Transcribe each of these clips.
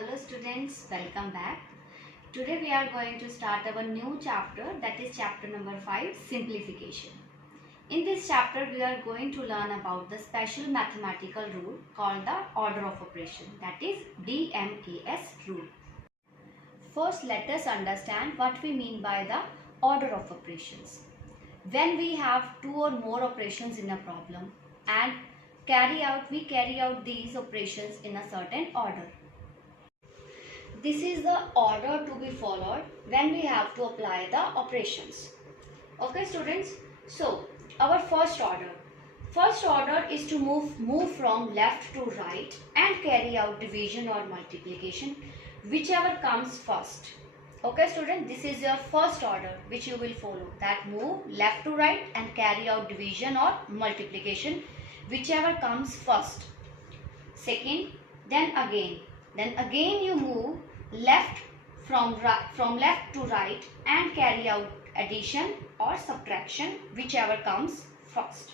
Hello students, welcome back. Today we are going to start our new chapter, that is chapter number 5, simplification. In this chapter we are going to learn about the special mathematical rule called the order of operation, that is DMAS rule. First let us understand what we mean by the order of operations. When we have two or more operations in a problem and we carry out these operations in a certain order. This is the order to be followed when we have to apply the operations. Okay students, so our first order is to move from left to right and carry out division or multiplication, whichever comes first. Okay students, this is your first order which you will follow, that move left to right and carry out division or multiplication, whichever comes first. Second, then again you move from left to right and carry out addition or subtraction, whichever comes first.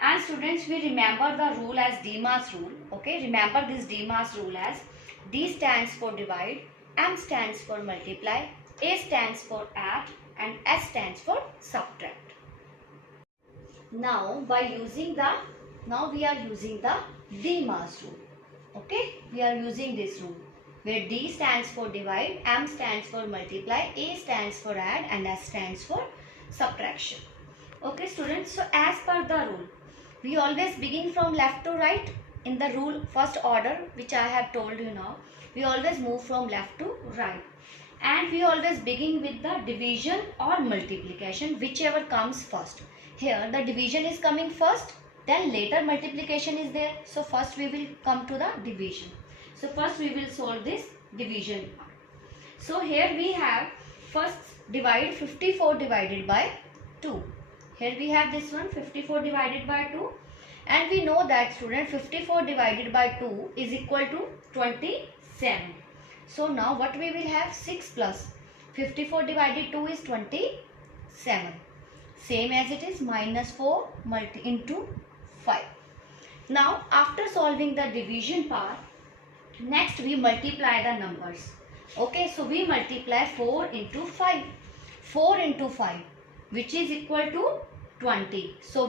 And students, we remember the rule as DMAS rule. Okay, remember this DMAS rule as D stands for divide, M stands for multiply, A stands for add, and S stands for subtract. Now we are using the DMAS rule. Okay, we are using this rule where D stands for divide, M stands for multiply, A stands for add, and S stands for subtraction. Okay students, so as per the rule, we always begin from left to right. In the rule first order which I have told you now, we always move from left to right, and we always begin with the division or multiplication, whichever comes first. Here the division is coming first, then later multiplication is there. So first we will come to the division. So first we will solve this division part. So here we have first divide 54 divided by 2. Here we have this one 54 divided by 2, and we know that student 54 divided by 2 is equal to 27. So now what we will have, 6 plus 54 divided 2 is 27. Same as it is minus 4 into 5. Now after solving the division part, next we multiply the numbers. Okay, so we multiply 4 into 5. 4 into 5, which is equal to 20. So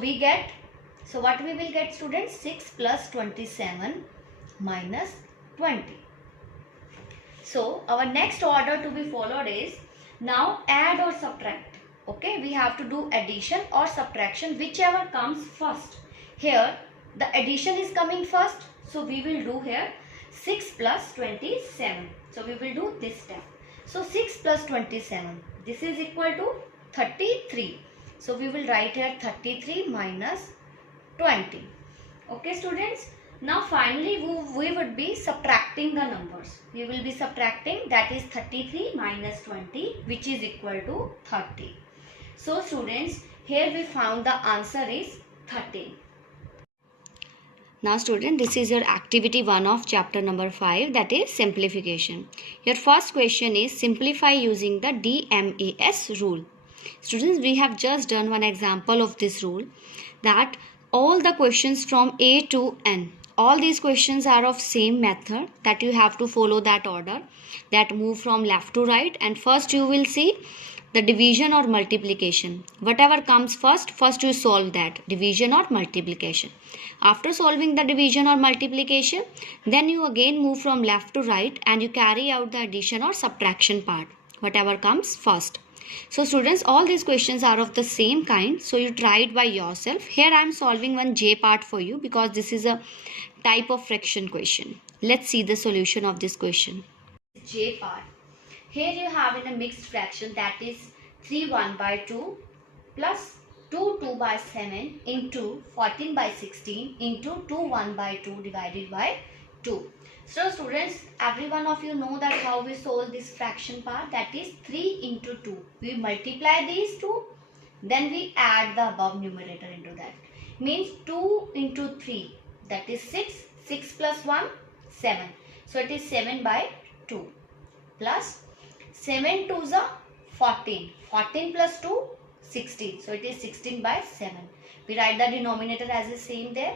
what we will get students? 6 plus 27 minus 20. So our next order to be followed is now add or subtract. Okay, we have to do addition or subtraction, whichever comes first. Here the addition is coming first, so we will do here 6 plus 27. So we will do this step. So 6 plus 27, this is equal to 33. So we will write here 33 minus 20. Okay students, now finally we would be subtracting the numbers. We will be subtracting, that is 33 minus 20, which is equal to 30. So students, here we found the answer is 13. Now student, this is your activity 1 of chapter number 5, that is simplification. Your first question is simplify using the DMAS rule. Students, we have just done one example of this rule, that all the questions from A to N, all these questions are of same method, that you have to follow that order, that move from left to right, and first you will see the division or multiplication. Whatever comes first you solve that division or multiplication. After solving the division or multiplication, then you again move from left to right and you carry out the addition or subtraction part, whatever comes first. So students, all these questions are of the same kind, so you try it by yourself. Here I am solving one J part for you because this is a type of fraction question. Let's see the solution of this question. J part. Here you have in a mixed fraction, that is 3 1 by 2 plus 2 2 by 7 into 14 by 16 into 2 1 by 2 divided by 2. So students, every one of you know that how we solve this fraction part, that is 3 into 2. We multiply these two, then we add the above numerator into that. Means 2 into 3, that is 6. 6 plus 1, 7. So it is 7 by 2 plus 7 2s are 14. 14 plus 2, 16. So it is 16 by 7. We write the denominator as the same there.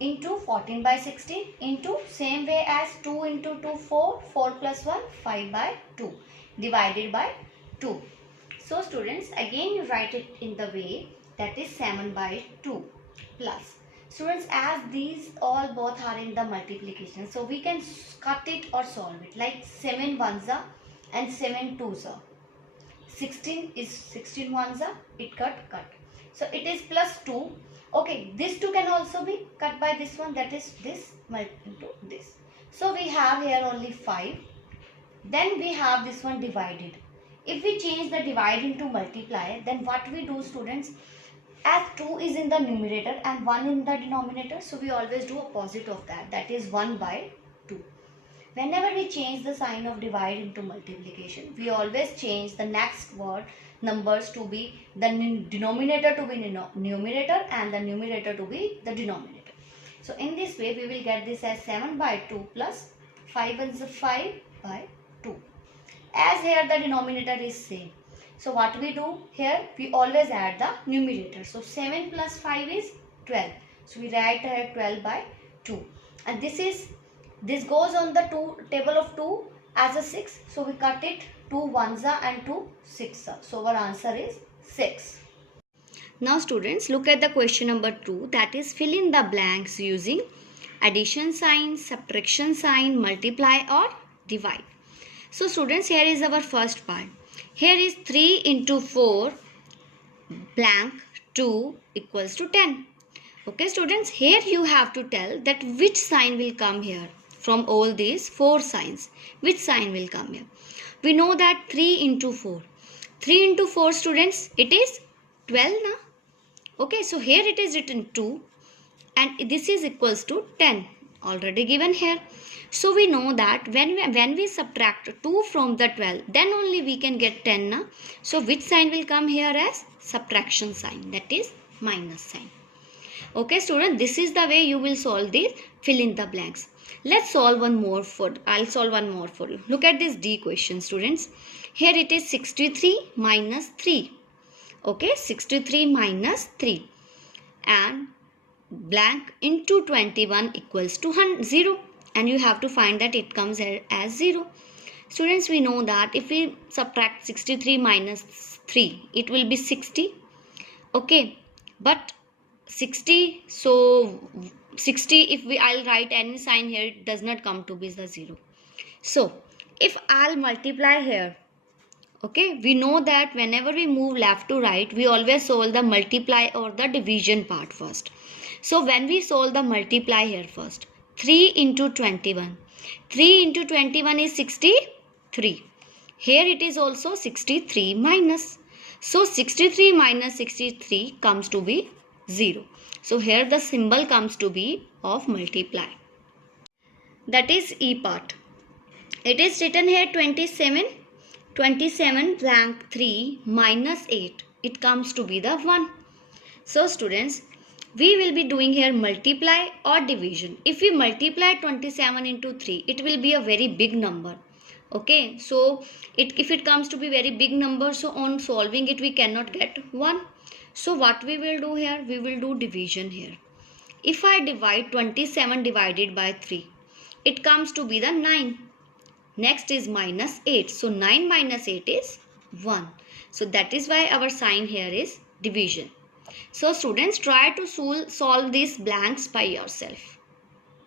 into 14 by 16 into same way as 2 into 2 4, 4 plus 1 5 by 2 divided by 2. So students, again you write it in the way that is 7 by 2 plus. Students, as these all both are in the multiplication, so we can cut it or solve it, like 7 ones are and 7 twos are. 16 is 16 ones are, it cut. So it is plus 2. Okay, this 2 can also be cut by this one, that is this into this. So we have here only 5. Then we have this one divided. If we change the divide into multiply, then what we do, students, as 2 is in the numerator and 1 in the denominator, so we always do opposite of that, that is 1 by 2. Whenever we change the sign of divide into multiplication, we always change the next word numbers to be the denominator to be numerator and the numerator to be the denominator. So in this way we will get this as 7 by 2 plus 5 is 5 by 2. As here the denominator is same, so what we do here, we always add the numerator. So 7 plus 5 is 12. So we write here 12 by 2. And this goes on the table of 2 as a 6. So we cut it 2 ones are and 2 6 are. So our answer is 6. Now students, look at the question number 2, that is fill in the blanks using addition sign, subtraction sign, multiply or divide. So students, here is our first part. Here is 3 into 4 blank 2 equals to 10. Okay students, here you have to tell that which sign will come here from all these 4 signs. Which sign will come here? We know that 3 into 4. 3 into 4 students, it is 12 now. Okay, so here it is written 2 and this is equals to 10, already given here. So we know that when we subtract 2 from the 12, then only we can get 10 now. So which sign will come here as subtraction sign, that is minus sign. Okay student, this is the way you will solve this fill in the blanks. Let's solve one more I'll solve one more for you. Look at this D question students. Here it is 63 minus 3. Okay, 63 minus 3 and blank into 21 equals to 0. And you have to find that it comes here as 0. Students, we know that if we subtract 63 minus 3, it will be 60. Okay, but 60, so 60, if I'll write any sign here, it does not come to be the 0. So if I'll multiply here, okay, we know that whenever we move left to right, we always solve the multiply or the division part first. So when we solve the multiply here first, 3 into 21. 3 into 21 is 63. Here it is also 63 minus. So 63 minus 63 comes to be 0. So here the symbol comes to be of multiply. That is E part. It is written here 27. 27 blank 3 minus 8. It comes to be the 1. So students, we will be doing here multiply or division. If we multiply 27 into 3, it will be a very big number. Okay, so if it comes to be very big number, so on solving it we cannot get 1. So what we will do here, we will do division here. If I divide 27 divided by 3, it comes to be the 9. Next is minus 8. So 9 minus 8 is 1. So that is why our sign here is division. So students, try to solve these blanks by yourself.